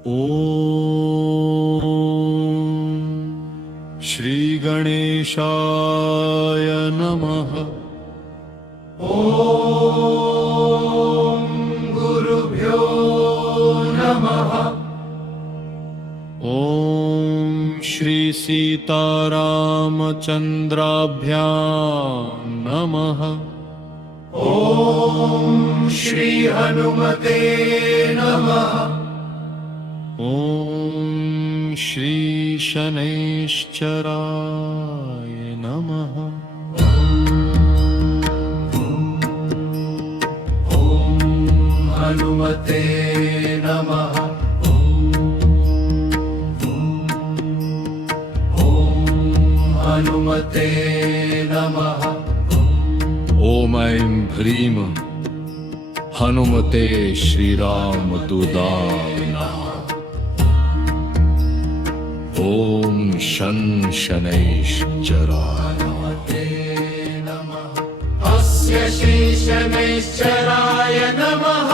ॐ श्री गणेशाय नमः। ॐ गुरुभ्यो नमः। ॐ श्री सीतारामचन्द्राभ्यां नमः। ॐ श्री हनुमते नमः। ॐ श्री शनैश्चराय नमः। हनुमते नमः। हनुमते नमः। ॐ ऐं ह्रीं हनुमते श्रीरामदूताय नमः। ॐ शं शनैश्चराय नमः। अस्य श्री शनैश्चराय नमः।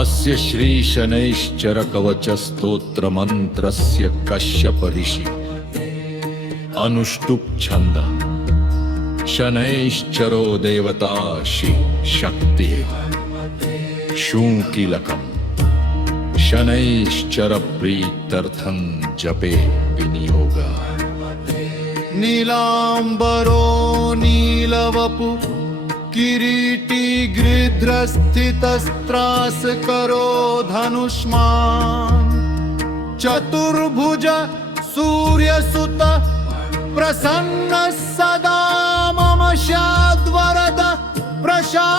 अस्य श्री शनैश्चर कवच स्तोत्र मंत्रस्य कश्यप ऋषि अनुष्टुप छंद। शनैश्चरो देवता शक्ति शूकीलकम् शनैश्चर प्रीत्यर्थं जपे विनियोग। नीलांबरो नीलवपु किरीटी गृध्रस्थितस्त्रास करो धनुष्मान। चतुर्भुज सूर्यसुत प्रसन्न सदा मम स्याद्वरद प्रशान्तः।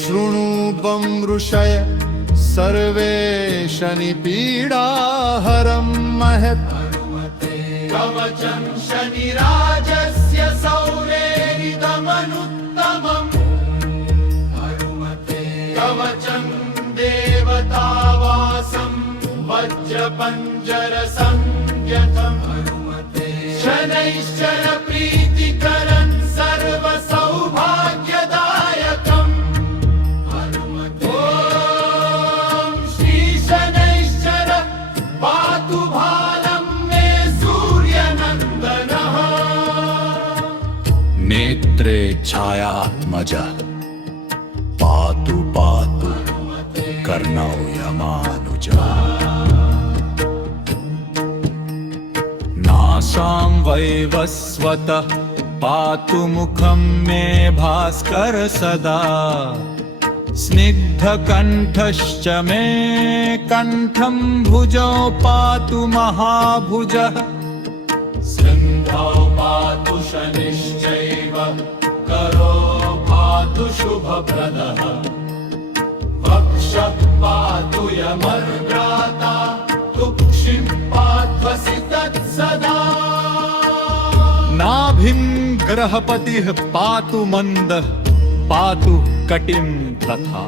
शृणु ऋषय सर्वे शनि पीडाहरं महत्। कवचं शनिराजस्य सौरेरिदमनुत्तमम्। कवचं देवतावासं वज्रपञ्जरसंज्ञतम्। शनैश्चर प्रीतिकरं सर्वसौभाग्यदायकम्। ॐ श्री शनैश्चर पातु भालं मे सूर्यनन्दनः। नेत्रे छायात्मज पातु पातु कर्णौ यमानुज। नासां वैवस्वतः पातु मुखं मे भास्कर सदा। स्निग्धकण्ठश्च मे कण्ठं भुजौ पातु महाभुजः। सिन्धौ पातु शनिश्चैव करो पातु शुभप्रदः। वक्षः पातु यमर्भ्राता तुक्षिं पात्वसि तत्सदा। नाभिं ग्रहपतिः पातु मन्दः पातु कटिं तथा।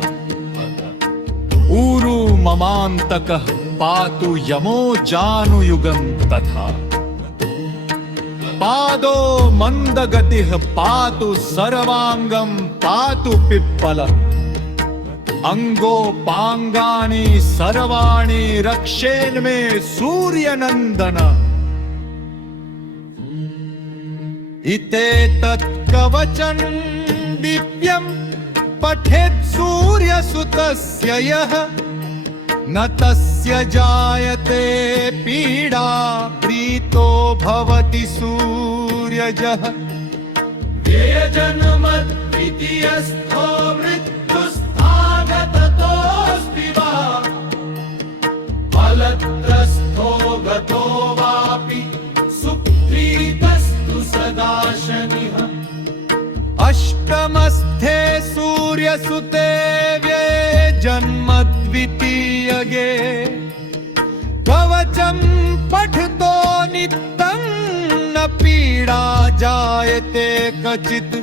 ऊरु ममान्तकः पातु यमो जानुयुगं तथा। पादो मन्दगतिः पातु सर्वाङ्गं पातु पिप्पलः। अङ्गोपाङ्गानि सर्वाणि रक्षेन्मे सूर्यनन्दन। इतेतत् कवचं दिव्यं पठेत् सूर्यसुतस्य यः। न तस्य जायते पीडा प्रीतो भवति सूर्यजः। व्ययजन्मद्वितीयस्थो मृत्युस्थागततोऽस्ति वा। फलत्रस्थो गतो वापि सुप्रीतस्तु सदा शनिः। अष्टमस्थे सूर्यसुते व्यये जन्म द्वितीयगे। कवचं पठतो नित्यं न पीडा जायते क्वचित्।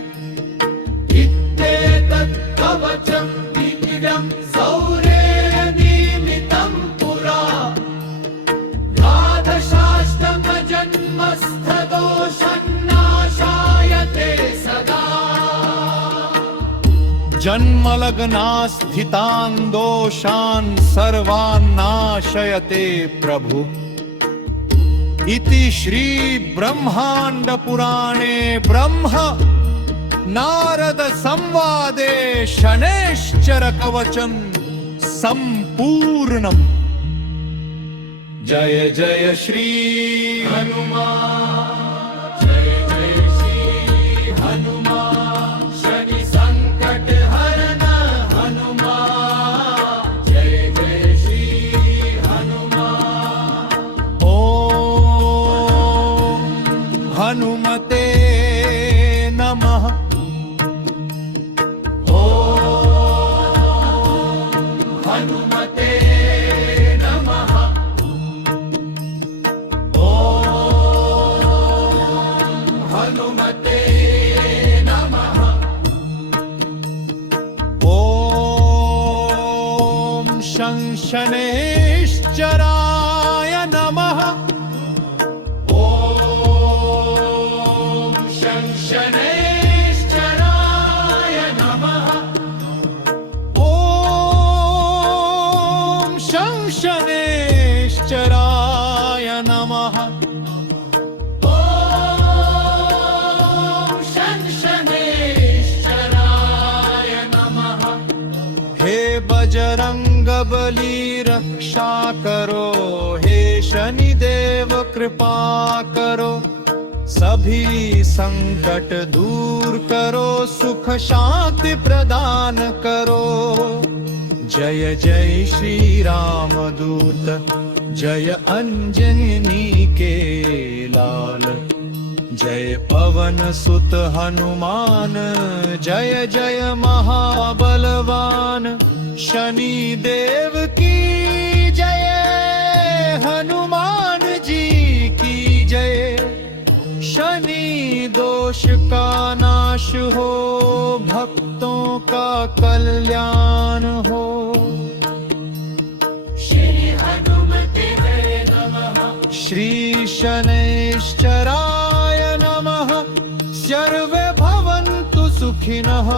इत्येतत् कवचं दिव्यं सौरेर्निमितं पुरा। द्वादशाष्टमजन्मस्थदोषन्नाशायते सदा। जन्मलग्नास्थितान् दोषान् सर्वान् नाशयते प्रभु। इति श्री ब्रह्मांड पुराणे ब्रह्म नारद संवादे शनैश्चर कवचम् संपूर्णम्। जय जय श्री हनुमान, जय जय श्री हनुमान, शनि संकट हरन हनुमान, जय जय श्री हनुमान। ओम हनुमते नमः। हनुमते नमः। ओम हनुमते नमः। ओम शंशनेश्चराय नमः। ओम शंशनेश्चराय नमः। ओम शंशनेश्चराय नमः। ओम शंशनेश्चराय नमः। हे बजरंग बली रक्षा करो, हे शनिदेव कृपा करो, सभी संकट दूर करो, सुख शांति प्रदान करो। जय जय श्री राम दूत, जय अंजनी के लाल, जय पवन सुत हनुमान, जय जय महाबलवान। शनि देव की जय, हनुमान जी की जय। शनि दोष का नाश हो, भक्तों का कल्याण हो। श्री हनुमते नमः। श्री शनैश्चराय नमः। सर्वे भवन्तु सुखिनः।